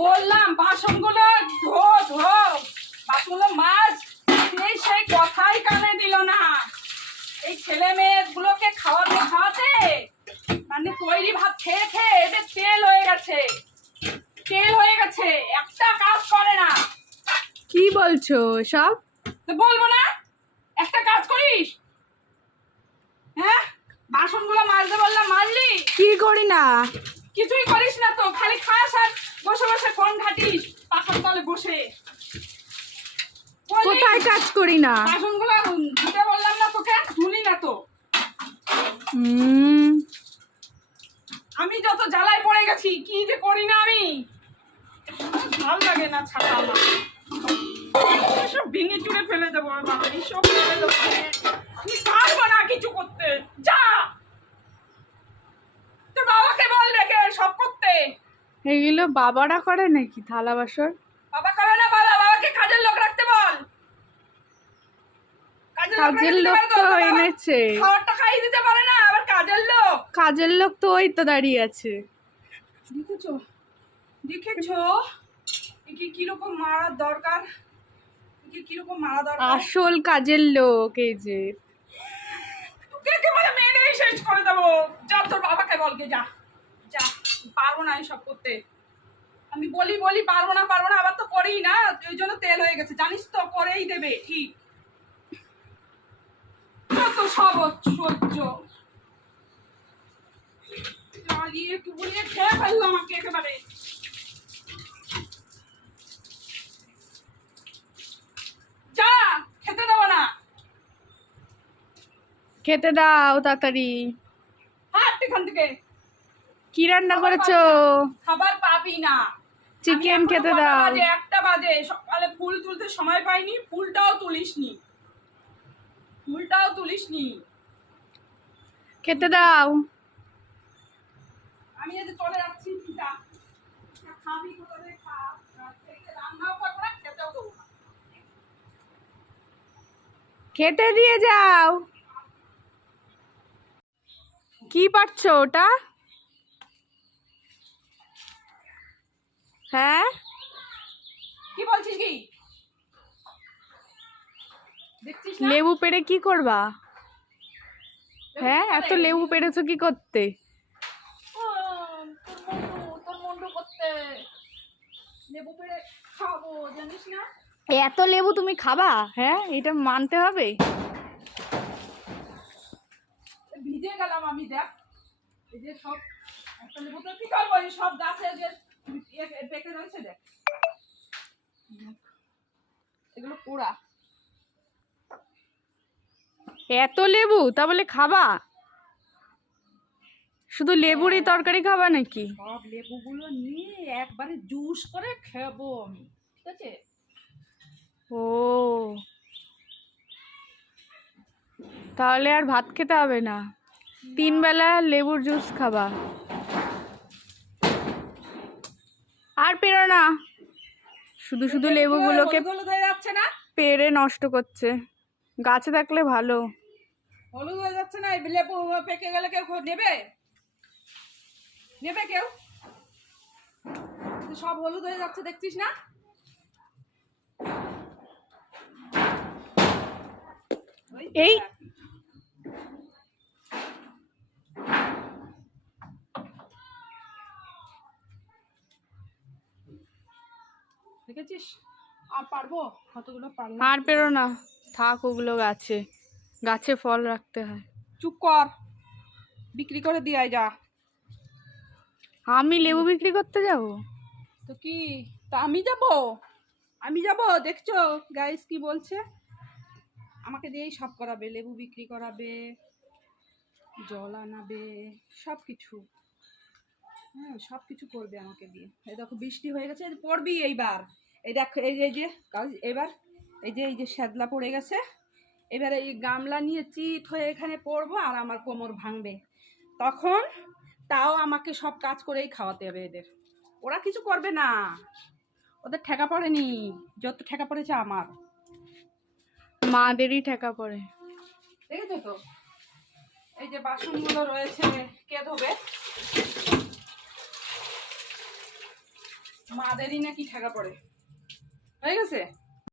বললাম বাসনগুলো ধো ধো, বাসনগুলো মাছ, এই সেই কথাই কানে দিল না। এই ছেলে মেয়েগুলোকে খাওয়াতে খাওয়াতে মানে তৈরি ভাত খেয়ে খেয়ে এদের তেল হয়ে গেছে, তেল হয়ে গেছে, একটা কাজ করে না। কি বলছো সব? তো বলবো না, একটা কাজ করিস? হ্যাঁ, বাসনগুলো মাজতে বললাম মাজলি? কি করি না? কিছুই করিস না তো, খালি খাস আর বসে বসে ফোন ঘাটিস পাখার তলে বসে। কোথায় কাজ করি না? বাসনগুলো ধুতে বললাম না তোকে, ধুলি না তো। আমি যত জ্বালায় পড়ে গেছি, কি যে করি না আমি, ভালো লাগে না ছাড়া আমার। সব ভেঙে চুড়ে ফেলে দেবো বাবা, এইসব ফেলে দেবো, আমি পারবো না কিছু করতে। যা তোর বাবাকে বল রেখে সব করতে। এগুলো বাবারা করে নাকি থালা বাসন? বাবা করে না, বাবাকে কাজের লোক রাখতে বল। কাজের লোক তো এনেছে। খাবারটা খাইয়ে দিতে পারে না, আবার কাজের লোক। কাজের লোক তো ওই তো দাঁড়িয়ে আছে। দেখেছো দেখেছো একে কিরকম মারার দরকার, একে কিরকম মারা দরকার। আসল কাজের লোক এই যে। তোকে একেবারে মেরেই শেষ করে দেবো। যা তোর বাবাকে বলকে, যা যা, পারবো না এইসব করতে। আমি বলি বলি পারবো না, আবার তো করেই না, ওই জন্য তেল হয়ে গেছে, জানিস তো, করেই দেবে ঠিক। তো সব সহ্য জ্বালিয়ে টুবুলিয়ে খেয়ে ফেললো আমাকে একেবারে। যা, খেতে দেবো না। খেতে দাও তাড়াতাড়ি। হাট এখান থেকে। কি রান্না করেছো? খাবার পাবি না। চিকেন খেতে দাও। 1টা বাজে, সকালে ফুল তুলতে সময় পাইনি, ফুলটাও তুলিসনি। খেতে দাও। আমি এই যে চলে যাচ্ছি, যা খাবি কোথা থেকে খা, রান্নাও করবো না, খেতেও দেবো না। খেতে দিয়ে যাও। কি পারছো ওটা? হ্যাঁ, কি বলছিস কি? দেখছিস না? লেবু পেড়ে কি করবা? লেবু হ্যাঁ, পেড়ে? এত লেবু পেড়েছো কি করতে? তোর মুন্ডু করতে লেবু পেড়ে খাবো, জানিস না? এত লেবু তুমি খাবা? হ্যাঁ, এটা মানতে হবে। ভিজে গেলাম আমি, দেখ এই যে সব, একটা লেবু তো কি করবো, এই সব গাছে যে পেকে রয়েছে, দেখ এগুলো পোড়া। এত লেবু তা বলে খাবা? শুধু লেবুরই তরকারি খাবা নাকি? সব লেবুগুলো নিয়ে একবারে জুস করে খাবো আমি, ঠিক আছে? ও, তাহলে আর ভাত খেতে হবে না, 3 বেলা লেবুর জুস খাবা। আর পেরো না, শুধু শুধু লেবুগুলোকে হলুদ হয়ে যাচ্ছে না? পেড়ে নষ্ট করছে। গাছে থাকলে ভালো। হলুদ হয়ে যাচ্ছে না? এই লেবু পেকে গেলে কেউ নেবে? নেবে কেউ? সব হলুদ হয়ে যাচ্ছে, দেখছিস না? এই দেখেছিস? আর পারবো? কতগুলো পারলাম। আর পেরো না, থাক ওগুলো গাছে, গাছে ফল রাখতে হয়। চুপ কর, বিক্রি করে দিয়ে আয় যা। আমি লেবু বিক্রি করতে যাব? তো কি, তা আমি যাব, দেখছো গাইস কি বলছে, আমাকে দিয়েই সব করাবে, লেবু বিক্রি করাবে, জল আনাবে, সব কিছু। হ্যাঁ, সব কিছু করবে আমাকে দিয়ে। এই দেখো বৃষ্টি হয়ে গেছে, পড়বি এইবার। এই দেখ, এই যে এবার এই যে শ্যাদলা পড়ে গেছে, এবার এই গামলা নিয়ে চিট হয়ে এখানে পড়বো আর আমার কোমর ভাঙবে। তখন তাও আমাকে সব কাজ করেই খাওয়াতে হবে এদের। ওরা কিছু করবে না, ওদের ঠেকা পড়েনি, যত ঠেকা পড়েছে আমার। মাদেরই ঠেকা পড়ে। দেখেছো তো, এই যে বাসনগুলো রয়েছে, কে ধোবে? মাদেরই নাকি ঠেকা পড়ে। হয়ে গেছে?